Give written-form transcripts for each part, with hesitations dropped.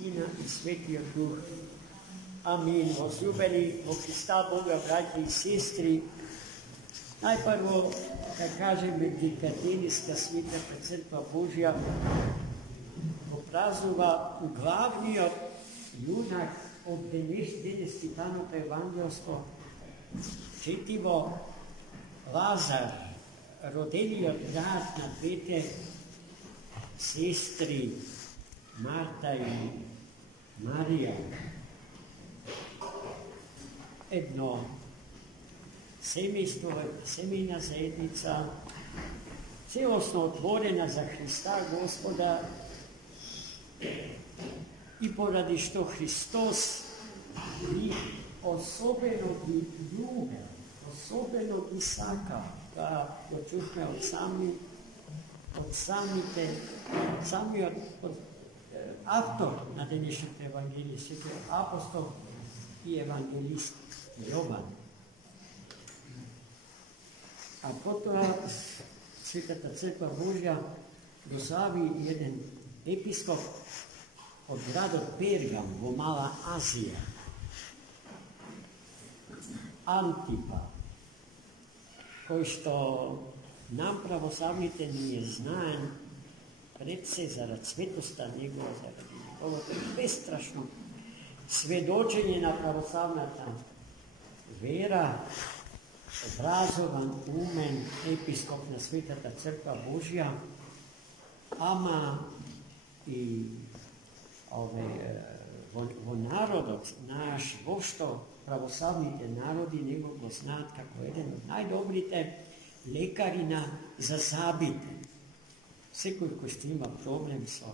Sina i Svetijeg Duha. Amin. Возljubeni u Hrista Boga, braći i sestri, najprvo, da kažem, Dedikatelijska sveta crkva Božja opraznova uglavnio junak od denes Titanova evangelsko čitivo Lazar, rodelio brat na dvete sestri Marta i Marija. Jedno semejna zajednica, celostno otvorena za Hrista Gospoda i poradi što Hristos njih osobeno bi ljubil, osobeno Isaka, da počušme sami od avtor na današnjem evangeliju, sveti apostol i evangelist Jovan. A potom Svetata crkva Božja doslavi jedan episkop od grada Pergam, v Mala Azija, Antipa, koji što nam pravoslavnite nije znan, predvsej zaradi svetosta njegova, zaradi njegovo bestrašno svedočenje na pravoslavnata vera, obrazovan, umen, episkop na Svetata crkva Božja, ama i vo narodot naš, vošto pravoslavnite narodi nego go znat kako jedan od najdobrite lekarina za zabite. Vsekoj, ko što ima problem so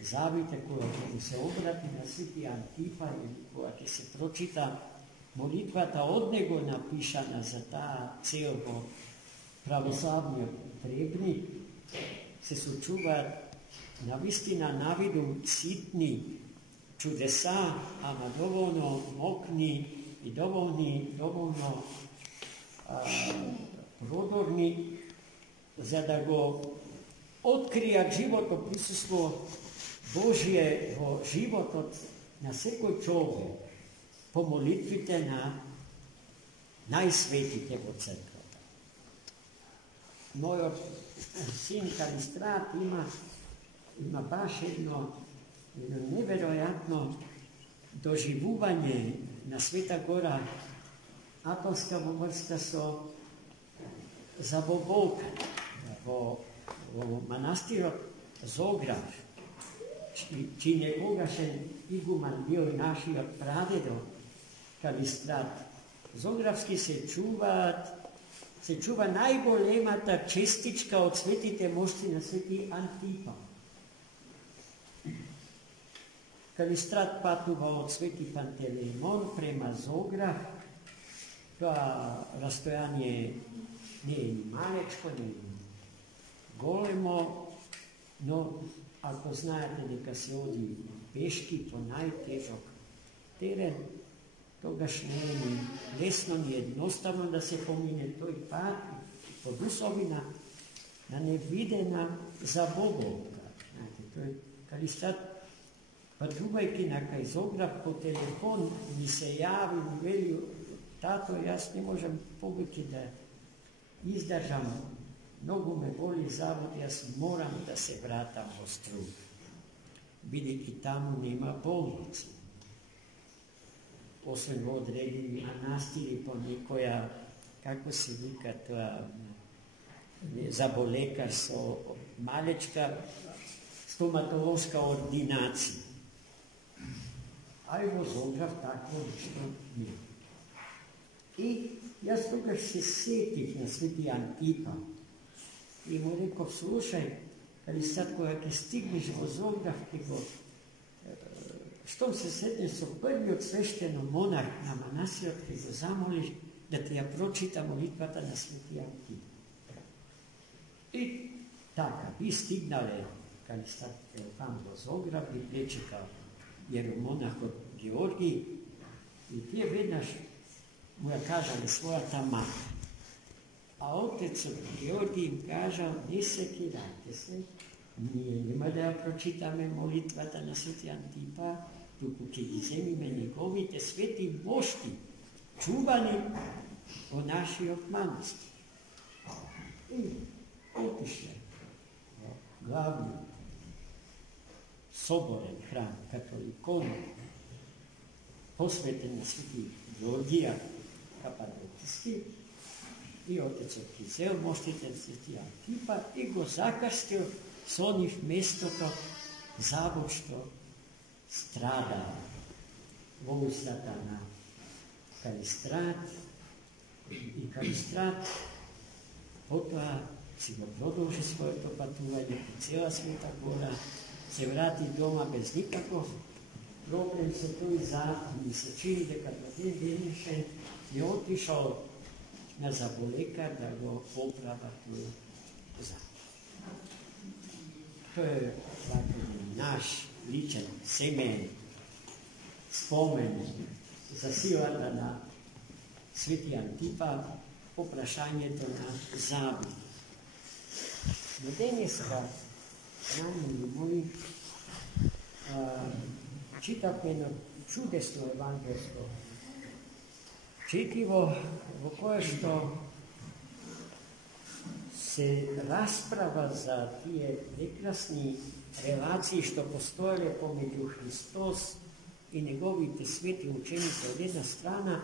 zabite, koja se obrati na sveti Antipa ili koja se pročita molitvata od nego napišana za ta celko pravoslavni potrebni, se sučuva na vistina navidu sitni čudesa, ama dovoljno mokni i dovoljno prodorni, za da go otkrija životno prisustvo Božje v život na vsekoj čovek, pomolitvite na najsvetite v crkvi. Moj sin Kalistrat ima baš jedno neverojatno doživljanje na Sveta Gora Apolska vrsta so zabobovkani v manastiru Zograf, či nekoga še iguman bil naši od pradedo Kalistrat. Zografski se čuva najgolemata čestička od svetite mošti na sveti Antipa. Kalistrat patuva od sveti Pantelemon prema Zograf, pa rastojanje nije ni malečko, ni golemo, no ako znate, neka se odi peški po najtežok teren, togaž nije ni lesno, ni jednostavno da se pomine to i pad, pod usovina, na nevidena zabobovka. Znate, to je Kalistrat, pa drugajki na kaj Zograf po telefon mi se javi, mi veli, tato, jaz ne možem pobiti, da izdržam, mnogo me boli zavod, jaz moram da se vratam v Strug. Vidite, tamo nema bolnice. Osim v odredili anastiri po nekoja, kako se vika, zabolekar so malečka stomatološka ordinacija. Ali v Zograf tako nešto ne. I jaz tukaj se setim na sveti Antipa i mu rekel, slušaj, Kalistrat, ko stigneš v Zograf, što se setne so prvi od svešteno monarh na manastir, ki go zamoliš, da ti ja pročita molitvata na sveti Antipa. I taka, bi stignale Kalistrat tam v Zograf, bi plečekal jeromonah od Georgiji i ti je vednaš mu je kažali svoja ta mati. A otec od Georgiji im kažal, ne sekirajte se, Ние нема да ја прочитаме молитвата на свети Антипа, туку ќе ги земиме неговите свети бошти, чували о нашиот манастир. И отишле во главниот соборен храм, католиколен, посветен на свети Георгија Кападокиски, и отецот ги зел моштите свети Антипа и го закрстил со нив местото забо што страда во улицата на Калистрат, и Калистрат потоа си го продолжи своето патување по цела Света Гора, се врати дома без никаков проблем со тој зад, ми се чини дека до ден денешен не отишол на заболекар да го поправа тој зад. Тој е наш личен, семеен спомен за силата на свети Антипа по прашањето на забит. Но денеска, нами мои, читавме едно чудесно евангелско четиво, во кое што се расправа за тие прекрасни релации што постоеле помеѓу Христос и неговите свети ученици од една страна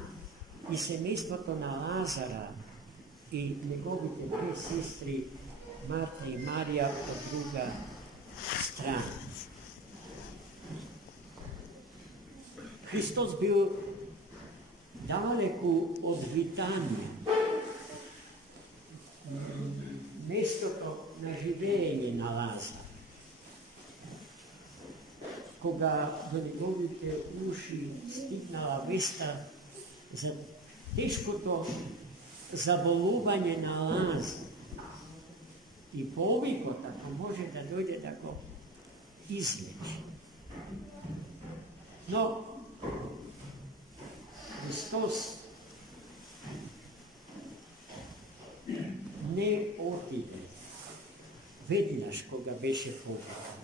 и семејството на Лазара и неговите две сестри Марта и Марија од друга страна. Христос бил далеку од Витанија, местото на живење на Лазар. Кога до неговите уши стигнала веста за тешкото заболување на Лазар и повикот, ако може да дојде да го излечи. Но Христос не отиде веднаш кога беше повикан.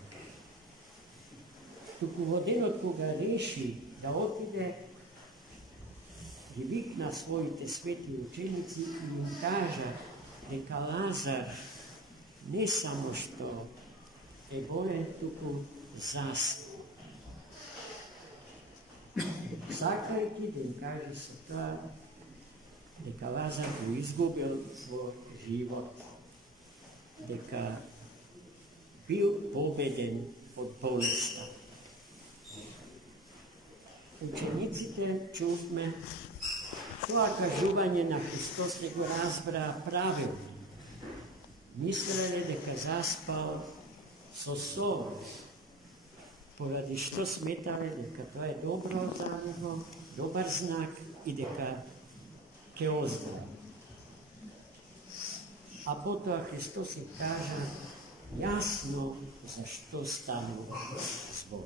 Туку во денот кога реши да отиде, ги викна своите свети ученици и им кажа дека Лазар не само што е болен, туку заспа. Сакајќи да им каже со тоа дека Лазар го изгубил свој живот, дека бил победен од болеста. Учениците, чувме, тоа кажување на Христос не го разбраа правилно. Мислеле дека заспал со сон, поради што сметале дека тоа е добро за него, добар знак и дека ќе оздрави. А потоа Христос им кажа јасно зашто станува збор.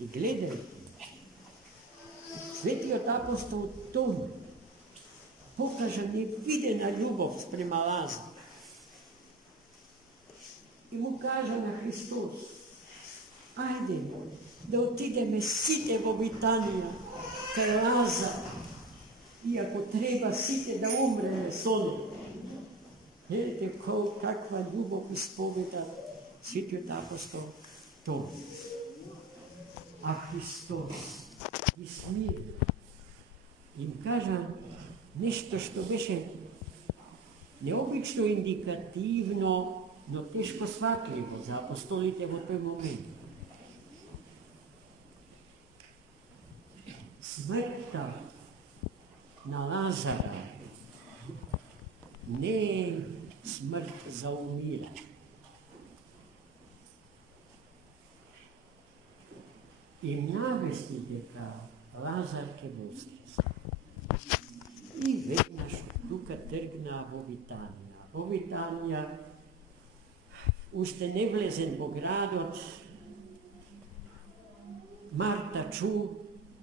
И гледајте, светиот апостол Том покажа невидена љубов спрема Лазар. И му кажа на Христос: ајде, да отидеме сите во Витанија кај Лазар, иако треба сите да умреме со него. Видите каква љубов исповеда светиот апостол Том. А Христос ги смири. Им кажа нешто што беше необично индикативно, но тешко сватливо за апостолите во тој момент. Смртта на Лазара не е смрт за умирање. Им навести дека Лазар ќе воскресне. И веднаш тука тргна во Витанија. Во Витанија, уште не влезен во градот, Марта чу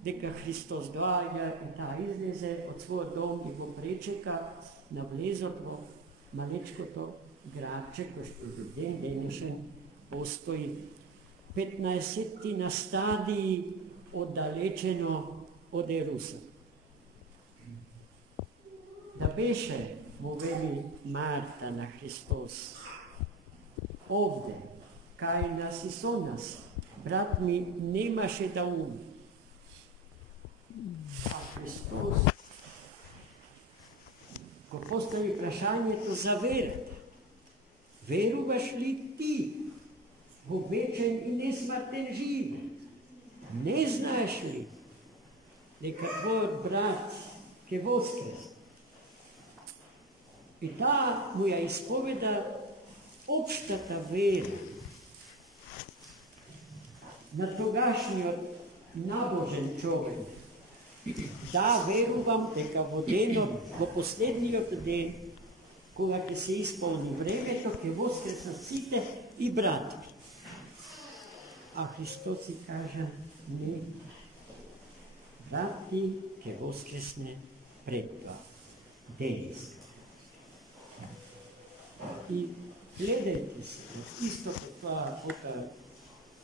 дека Христос доаѓа и таа излезе од својот дом и го пречека на влезот во малечкото gradče, ko što do den denešen postoji 15 na stadiji oddalečeno od Jerusalema. Da beše, mu veli Marta na Hristos, ovde, kaj nas i so nas, brat mi nemaše da umre. A Hristos, ko postavi vprašanje, to zaverate. Veruvaš li ti v večen i nesmrten život? Ne znaš li, neka tvoj brat ke voskres? I ta moja ispoveda opštata vera na togašnji nabožen čovek. Da, verujem, дека во денот, во последниот ден, кога ќе се исполни времето, ќе воскресна сите и братви. А Христос си кажа, не, брат ти ќе воскресне пред това. Денес. И гледайте се, исто тоа која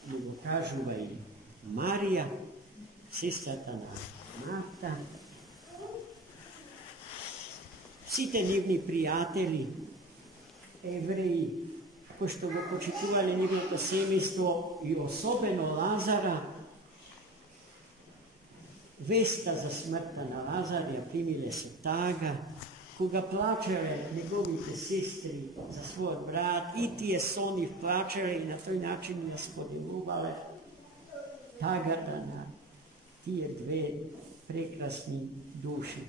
ми го кажува и Марија, сестрата на Марта, сите нивни пријатели, евреи, кои што го почитувале нивното семејство и особено Лазара, веста за смртта на Лазар ја примиле со тага, кога плачеле неговите сестри за својот брат, и тие со нив плачеле и на тој начин ја споделувале тагата на тие две прекрасни души.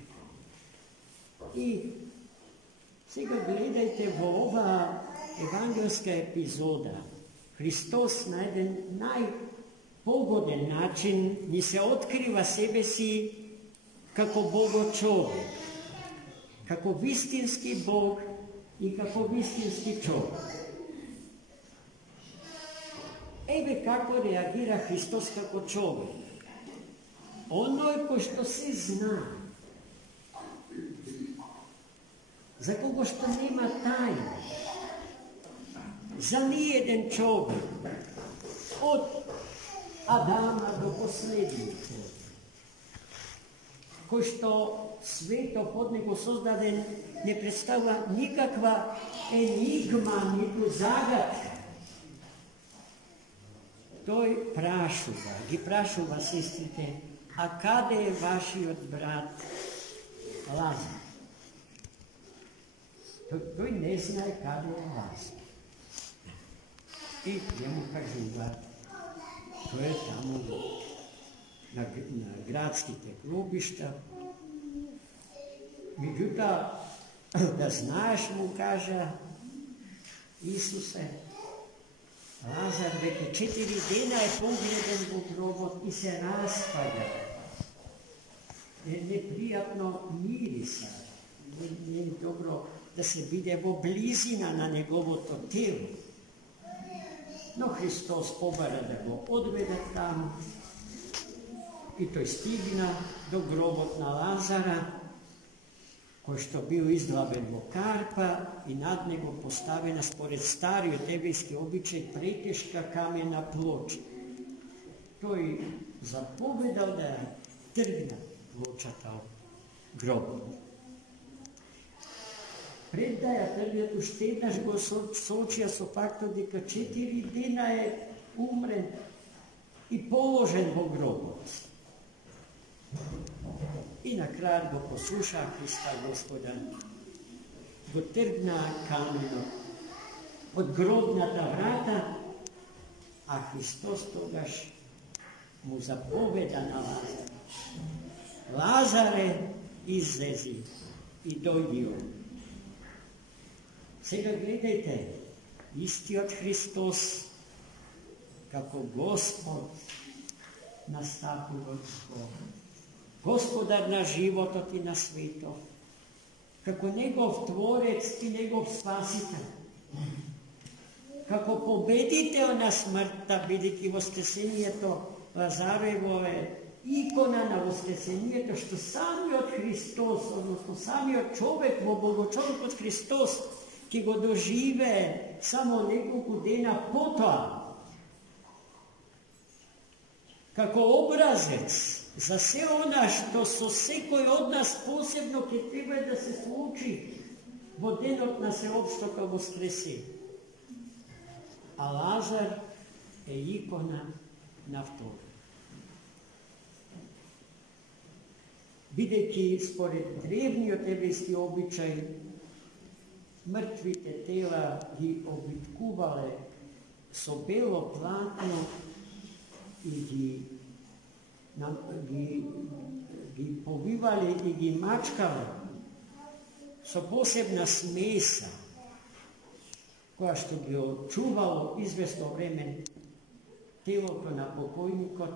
И сега гледајте во ова евангелска епизода. Христос на еден најпогоден начин ни се открива себе си како Богочовек, како вистински Бог и како вистински човек. Еве како реагира Христос како човек. Оној кој што се зна, за кого што нема тајна, за ниеден човек, од Адама до последните, кој што светот од него создаден не представува никаква енигма, ниту загадка. Тој прашува, ги прашува сестрите, а каде е вашиот брат Лазар? Тој не знае каде е Лазар. И ја му кажува, тој е таму на градските гробишта. Меѓутоа, да знаеш, му кажа Исусе, Лазар веќе 4 дена е погледен во гробот и се распада. Е непријатно мириса. Не е добро да се биде во близина на неговото тело. Но Христос побара да го одведе таму и тој стигна до гробот на Лазара, кој што бил изглабен во карпа и над него поставена според стариот еврејски обичај претешка камена плоча. Тој заповедал да ја тргна плочата од гробот. Пред да ја тргнат, уште еднаш го соочија со фактот дека 4 дена е умрен и положен во гробот. И на крај го послуша Христа Господа, го тргна каменот од гробната врата, а Христос тогаш му заповеда на Лазар. Лазаре, излези и дојди он. Сега гледајте, истиот Христос, како Господ на стапувот Господар на животот и на светот, како негов Творец и негов Спасител, како победител на смртта, бидејќи воскресението Лазарево е икона на воскресението, што самиот Христос, односно самиот човек во Богочовекот Христос, ki go dožive samo nekoliko dena potom, kako obrazec za sve ona što so sekoj od nas posebno, ki treba da se sluči vodenot na sveopštega Voskresenja. A Lazar je ikona na vtoru. Videti spored drevnjo tebesti običaj, mrtvite tela gi obitkuvale so belo platno i gi povivali i gi mačkali, so posebna smesa, koja što bi očuvalo izvesno vreme telото na pokojnikot.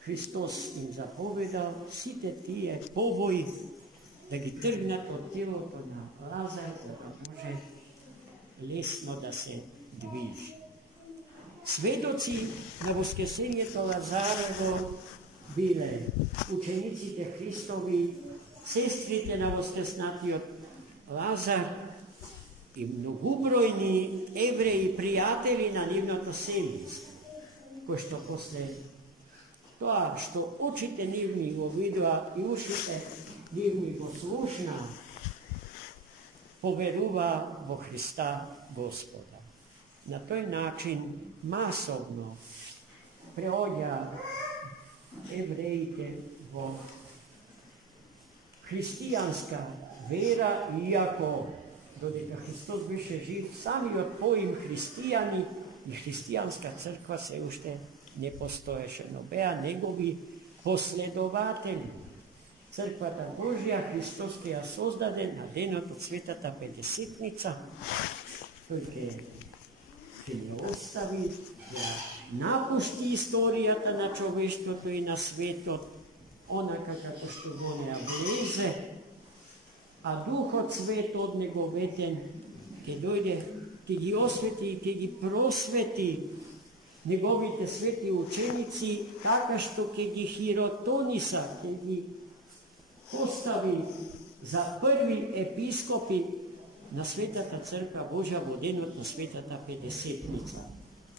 Hristos im zapovedal, site tije povoj, da gi trgnat od telото na Lazar, da može lesno da se dviži. Svedoci na Voskresenjeto Lazarovo bile učenici te Hristovi, sestrite na Voskresnatio Lazar i mnogobrojni evreji prijatelji na nivното селице, koji što posle toa što učite nivni go vidua i ušite nivni go slušna, poveruva vo Hrista Gospoda. Na toj način masovno preodja evrejite vo hristijanska vera, iako dodeka Hristos biše živ, sami odpojim hristijani i hristijanska crkva se ušte ne postoješe, no bea njegovi posledovatelji. Crkvata Božja Hristos keja sozdade na denot od svetata Pedesetnica, koji ne ostavi, da napušti istorijata na čoveštvotu i na svetot, onaka kako što vonja vleze, a Duh od svet od nego veten, ke dojde, ke gi osveti i ke gi prosveti njegovite sveti učenici, taka što ke gi hirotonisa, ke gi postavi za prvi episkopi na svetata crkva Božja vodenot na svetata Pedesetnica.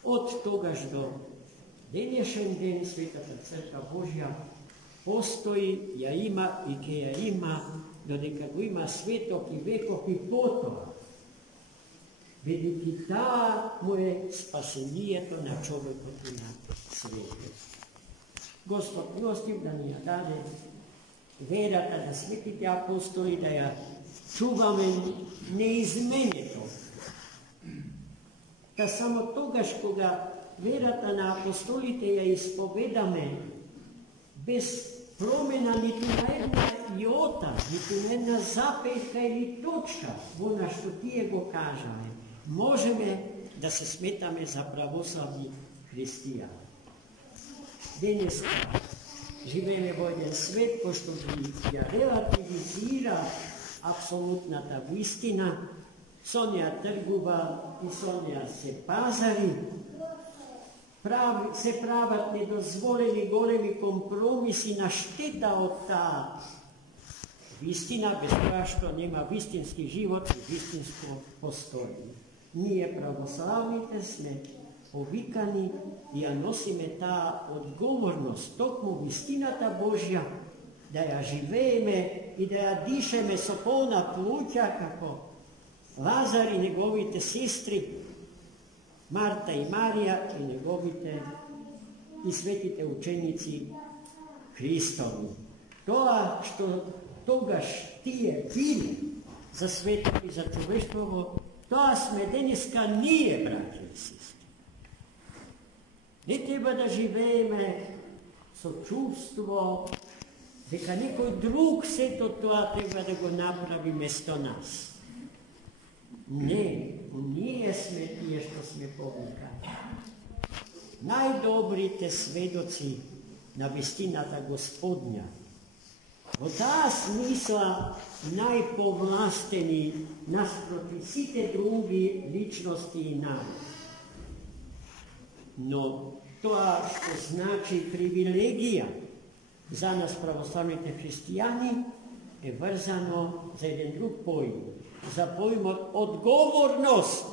Od togaž do denješen den svetata crkva Božja postoji, ja ima i ke ja ima, dodeka go ima svetok i vekov i potova. Vidite, ta mu je spasenijeto na čovekotu na svetu. Gospod prostim da mi ja dade verata da svetite apostoli, da ja čuvame neizmenjeto. Da samo togaž koga verata na apostolite ja ispovedame bez promjena niti na jedna jota, niti na jedna zapejka ili točka, ona što tije go kažame, možeme da se smetame za pravoslavni hristijan. Dneska živeme v jedan svet, ko što ja relativizira apsolutna ta istina, sonja trguva i sonja se pazari, se pravat nedozvoljeni golemi kompromisi na šteta od ta istina, bez toga što nema istinski život i istinsko postojenje. Nije pravoslavnite, sme povikani i ja nosime ta odgovornost, tokmu istinata Božja, da ja živeme i da ja dišeme so polna pluća, kako Lazar i njegovite sestri, Marta i Marija i njegovite i svetite učenici Hristovi. Toa što togaž tije bili za sveto i za čoveštvovo, toa sme dneska nije, braće i sestri. Ne treba da živeme so čuvstvo, deka nekoj drug se to toa treba da go napravi mesto nas. Ne, nije sme tije što sme povikali. Najdobrite svedoci na vistinata Gospodnja. V ta smisla najpovlasteni nasproti site drugi ličnosti i narod. No, to što znači privilegija za nas pravoslavnite hristijani, je vrzano za jeden drug pojm, za pojm odgovornost.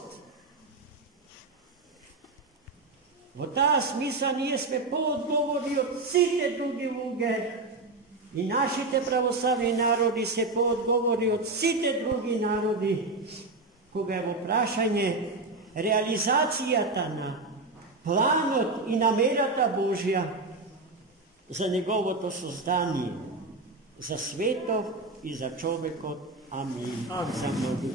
V ta smisla nije sme poodgovorni od vsite druge luge i našite pravoslavni narodi se poodgovori od vsite drugi narodi, koga je vprašanje realizacija tana, planot i namerata Božja za njegovo to sozdanje, za svetov i za čovekov. Amin. Za mnogi.